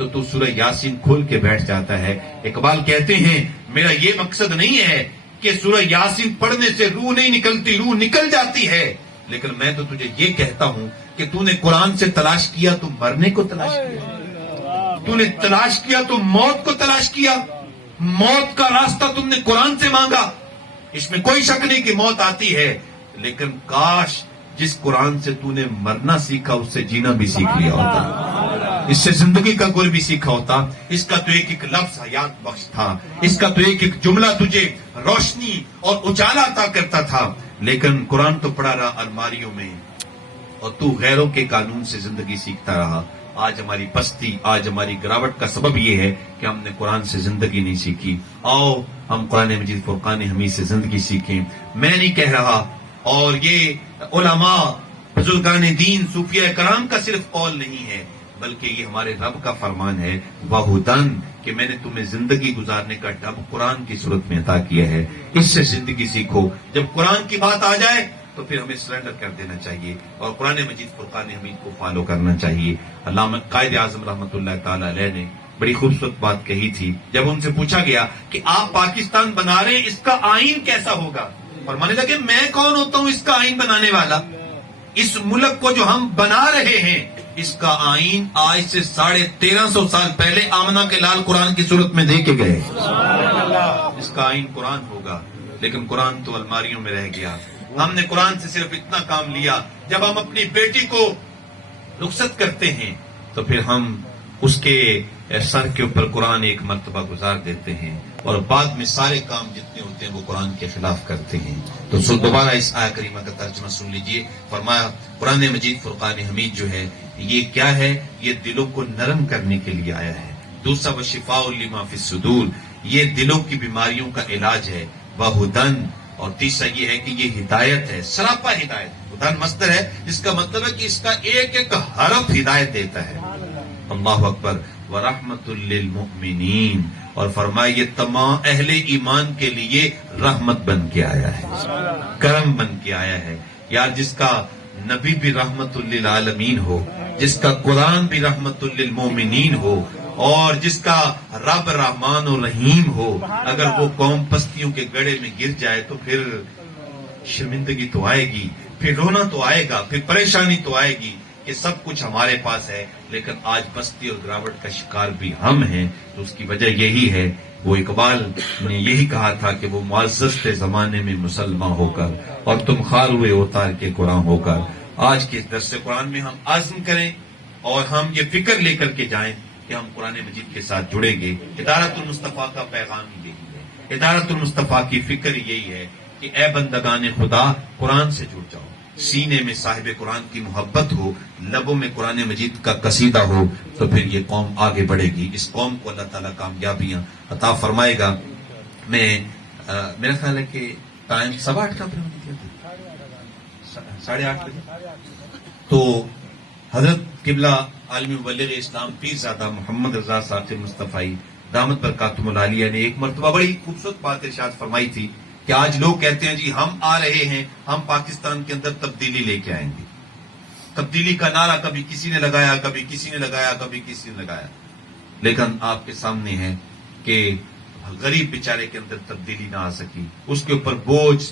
تو تو سورہ یاسین کھول کے بیٹھ جاتا ہے. اقبال کہتے ہیں میرا یہ مقصد نہیں ہے کہ سورہ یاسین پڑھنے سے روح نہیں نکلتی، روح نکل جاتی ہے، لیکن میں تو تجھے یہ کہتا ہوں کہ تو نے قرآن سے تلاش کیا تو مرنے کو تلاش کیا، تو نے تلاش کیا تو موت کو تلاش کیا. موت کا راستہ تم نے قرآن سے مانگا. اس میں کوئی شک نہیں کہ موت آتی ہے، لیکن کاش جس قرآن سے تو نے مرنا سیکھا اس سے جینا بھی سیکھ لیا ہوتا، اس سے زندگی کا گل بھی سیکھا ہوتا. اس کا تو ایک ایک لفظ حیات بخش تھا، اس کا تو ایک ایک جملہ تجھے روشنی اور اجالا عطا کرتا تھا. لیکن قرآن تو پڑا رہا الماریوں میں اور تو غیروں کے قانون سے زندگی سیکھتا رہا. آج ہماری پستی، آج ہماری گراوٹ کا سبب یہ ہے کہ ہم نے قرآن سے زندگی نہیں سیکھی. آؤ ہم قرآن مجید فرقان حمید سے زندگی سیکھیں. میں نہیں کہہ رہا، اور یہ علماء بزرگان دین صوفیاء کرام کا صرف قول نہیں ہے، بلکہ یہ ہمارے رب کا فرمان ہے وَہُدًا، کہ میں نے تمہیں زندگی گزارنے کا ڈھب قرآن کی صورت میں عطا کیا ہے. اس سے زندگی سیکھو. جب قرآن کی بات آ جائے تو پھر ہمیں سرنڈر کر دینا چاہیے اور قرآن مجید فرقان حمید کو فالو کرنا چاہیے. علامہ قائد اعظم رحمۃ اللہ تعالی علیہ نے بڑی خوبصورت بات کہی تھی. جب ان سے پوچھا گیا کہ آپ پاکستان بنا رہے ہیں، اس کا آئین کیسا ہوگا، فرمانے لگے میں کون ہوتا ہوں اس کا آئین بنانے والا. اس ملک کو جو ہم بنا رہے ہیں اس کا آئین آج سے 1350 سال پہلے آمنہ کے لال قرآن کی صورت میں دے کے گئے. اس کا آئین قرآن ہوگا، لیکن قرآن تو الماریوں میں رہ گیا. ہم نے قرآن سے صرف اتنا کام لیا، جب ہم اپنی بیٹی کو رخصت کرتے ہیں تو پھر ہم اس کے سر کے اوپر قرآن ایک مرتبہ گزار دیتے ہیں اور بعد میں سارے کام جتنے ہوتے ہیں وہ قرآن کے خلاف کرتے ہیں. تو دوبارہ اس آیہ کریمہ کا ترجمہ سن لیجئے. فرمایا قرآن مجید فرقان حمید جو ہے یہ کیا ہے؟ یہ دلوں کو نرم کرنے کے لیے آیا ہے. دوسرا وشفاء لما فی الصدور، یہ دلوں کی بیماریوں کا علاج ہے. وہدن، اور تیسرا یہ ہے کہ یہ ہدایت ہے، سراپا ہدایت. ہدن مصدر ہے جس کا مطلب ہے کہ اس کا ایک ایک حرف ہدایت دیتا ہے. اللہ اکبر. ورحمت للمؤمنین، اور فرمایا یہ تمام اہل ایمان کے لیے رحمت بن کے آیا ہے، کرم بن کے آیا ہے. یار جس کا نبی بھی رحمت للعالمین ہو، جس کا قرآن بھی رحمت للمؤمنین ہو، اور جس کا رب رحمان و رحیم ہو، اگر وہ قوم پستیوں کے گڑھے میں گر جائے تو پھر شرمندگی تو آئے گی، پھر رونا تو آئے گا، پھر پریشانی تو آئے گی کہ سب کچھ ہمارے پاس ہے، لیکن آج پستی اور گراوٹ کا شکار بھی ہم ہیں. تو اس کی وجہ یہی ہے. وہ اقبال نے یہی کہا تھا کہ وہ معزز تھے زمانے میں مسلمان ہو کر، اور تم خار ہوئے اوتار کے قرآن ہو کر. آج کے درس قرآن میں ہم عزم کریں اور ہم یہ فکر لے کر کے جائیں کہ ہم قرآن مجید کے ساتھ جڑیں گے. ادارت المصطفیٰ کا پیغام یہی ہے، ادارت المصطفیٰ کی فکر یہی ہے کہ اے بندگان خدا قرآن سے جڑ جاؤ. سینے میں صاحب قرآن کی محبت ہو، لبوں میں قرآن مجید کا قصیدہ ہو، تو پھر یہ قوم آگے بڑھے گی. اس قوم کو اللہ تعالیٰ کامیابیاں عطا فرمائے گا. میں میرا خیال ہے کہ ٹائم 8:15 کا کیا تھا، 8:30 بجے. تو حضرت قبلہ عالم مبلغ اسلام پیرزادہ محمد رضا صاحب مصطفی دامت برکاتہم العالیہ نے ایک مرتبہ بڑی خوبصورت بات ارشاد فرمائی تھی کہ آج لوگ کہتے ہیں جی ہم آ رہے ہیں، ہم پاکستان کے اندر تبدیلی لے کے آئیں گے. تبدیلی کا نعرہ کبھی کسی نے لگایا، کبھی کسی نے لگایا، کبھی کسی نے لگایا، لیکن آپ کے سامنے ہے کہ غریب بیچارے کے اندر تبدیلی نہ آ سکی. اس کے اوپر بوجھ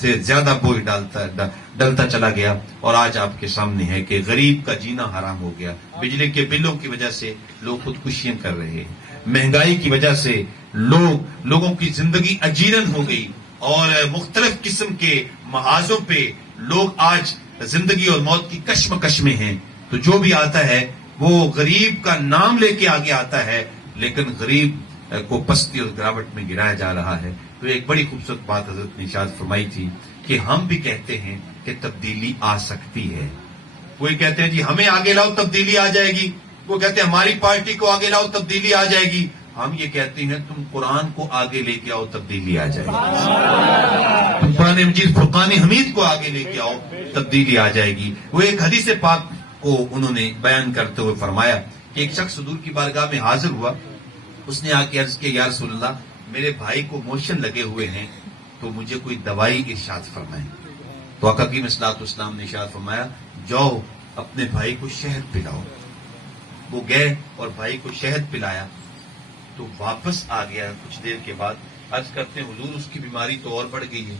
سے زیادہ بوجھ ڈلتا چلا گیا، اور آج آپ کے سامنے ہے کہ غریب کا جینا حرام ہو گیا. بجلی کے بلوں کی وجہ سے لوگ خودکشیاں کر رہے ہیں، مہنگائی کی وجہ سے لوگوں کی زندگی اجیرن ہو گئی، اور مختلف قسم کے محاذوں پہ لوگ آج زندگی اور موت کی کشمکش میں ہیں. تو جو بھی آتا ہے وہ غریب کا نام لے کے آگے آتا ہے، لیکن غریب کو پستی اور گراوٹ میں گرایا جا رہا ہے. تو ایک بڑی خوبصورت بات حضرت نے ارشاد فرمائی تھی کہ ہم بھی کہتے ہیں کہ تبدیلی آ سکتی ہے. کوئی کہتے ہیں جی ہمیں آگے لاؤ تبدیلی آ جائے گی، وہ کہتے ہیں ہماری پارٹی کو آگے لاؤ تبدیلی آ جائے گی. ہم یہ کہتے ہیں تم قرآن کو آگے لے کے آؤ تبدیلی آ جائے گی. تم قرآن مجید فرقان حمید کو آگے لے کے آؤ تبدیلی آ جائے گی. وہ ایک حدیث پاک کو انہوں نے بیان کرتے ہوئے فرمایا کہ ایک شخص حضور کی بارگاہ میں حاضر ہوا. اس نے آ کے عرض کیا یا رسول اللہ میرے بھائی کو موشن لگے ہوئے ہیں تو مجھے کوئی دوائی ارشاد فرمائیں. تو آقا کی صلی اللہ علیہ وسلم نے ارشاد فرمایا جاؤ اپنے بھائی کو شہد پلاؤ. وہ گئے اور بھائی کو شہد پلایا تو واپس آ گیا کچھ دیر کے بعد. عرض کرتے ہیں حضور اس کی بیماری تو اور بڑھ گئی ہے,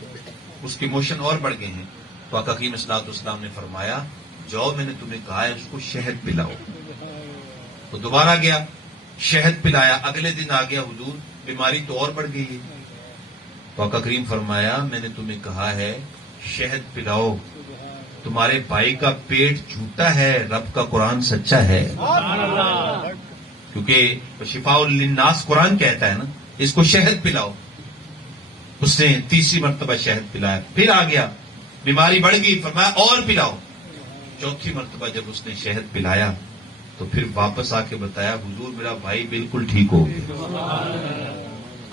اس کے موشن اور بڑھ گئے ہیں. تو آقا کریم صلی اللہ علیہ وسلم نے فرمایا جاؤ میں نے تمہیں کہا ہے اس کو شہد پلاؤ. تو دوبارہ گیا, شہد پلایا. اگلے دن آ گیا حضور بیماری تو اور بڑھ گئی ہے. تو آقا کریم فرمایا میں نے تمہیں کہا ہے شہد پلاؤ, تمہارے بھائی کا پیٹ جھوٹا ہے, رب کا قرآن سچا ہے. کیونکہ شفاء للناس قرآن کہتا ہے نا, اس کو شہد پلاؤ. اس نے تیسری مرتبہ شہد پلایا. پھر آ گیا بیماری بڑھ گئی, فرمایا اور پلاؤ. چوتھی مرتبہ جب اس نے شہد پلایا تو پھر واپس آ کے بتایا حضور میرا بھائی بالکل ٹھیک ہو گیا.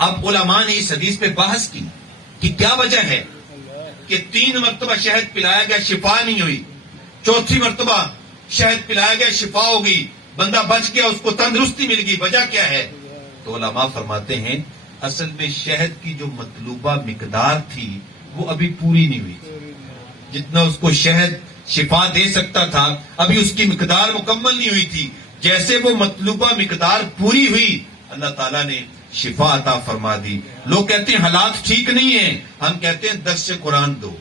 اب علماء نے اس حدیث پہ بحث کی کہ کیا وجہ ہے کہ 3 مرتبہ شہد پلایا گیا شفا نہیں ہوئی, چوتھی مرتبہ شہد پلایا گیا شفا ہو گئی, بندہ بچ گیا, اس کو تندرستی مل گئی. وجہ کیا ہے؟ تو علماء فرماتے ہیں اصل میں شہد کی جو مطلوبہ مقدار تھی وہ ابھی پوری نہیں ہوئی تھی. جتنا اس کو شہد شفا دے سکتا تھا ابھی اس کی مقدار مکمل نہیں ہوئی تھی. جیسے وہ مطلوبہ مقدار پوری ہوئی اللہ تعالیٰ نے شفا عطا فرما دی. لوگ کہتے ہیں حالات ٹھیک نہیں ہیں, ہم کہتے ہیں درس قرآن دو.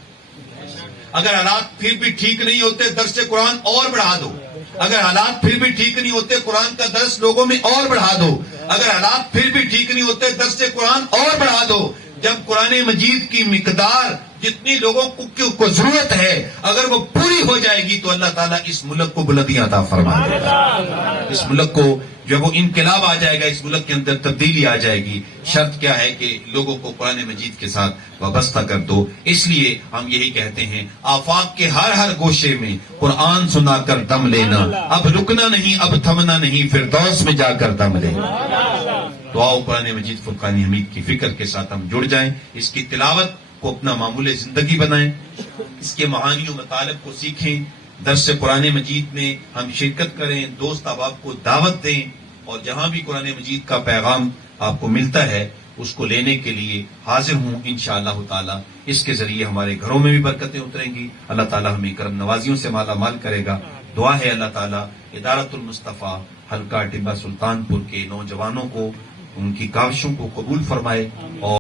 اگر حالات پھر بھی ٹھیک نہیں ہوتے درس قرآن اور بڑھا دو. اگر حالات پھر بھی ٹھیک نہیں ہوتے قرآن کا درس لوگوں میں اور بڑھا دو. اگر حالات پھر بھی ٹھیک نہیں ہوتے درس قرآن اور بڑھا دو. جب قرآن مجید کی مقدار جتنی لوگوں کو ضرورت ہے اگر وہ پوری ہو جائے گی تو اللہ تعالیٰ اس ملک کو بلندیاں عطا فرمائے گا. اس ملک کو جو وہ انقلاب آ جائے گا, اس ملک کے اندر تبدیلی آ جائے گی. شرط کیا ہے کہ لوگوں کو قرآن مجید کے ساتھ وابستہ کر دو. اس لیے ہم یہی کہتے ہیں آفاق کے ہر گوشے میں قرآن سنا کر دم لینا, اب رکنا نہیں اب تھمنا نہیں, فردوس میں جا کر دم لینا. تو آؤ قرآن مجید فرقان حمید کی فکر کے ساتھ ہم جڑ جائیں, اس کی تلاوت کو اپنا معمول زندگی بنائیں, اس کے معانی و مطالب کو سیکھیں, درس قرآن مجید میں ہم شرکت کریں, دوست احباب کو دعوت دیں, اور جہاں بھی قرآن مجید کا پیغام آپ کو ملتا ہے اس کو لینے کے لیے حاضر ہوں انشاءاللہ تعالی. اس کے ذریعے ہمارے گھروں میں بھی برکتیں اتریں گی. اللہ تعالی ہمیں کرم نوازیوں سے مالا مال کرے گا. دعا ہے اللہ تعالی ادارت المصطفیٰ حلقہ ٹبہ سلطان پور کے نوجوانوں کو ان کی کاوشوں کو قبول فرمائے اور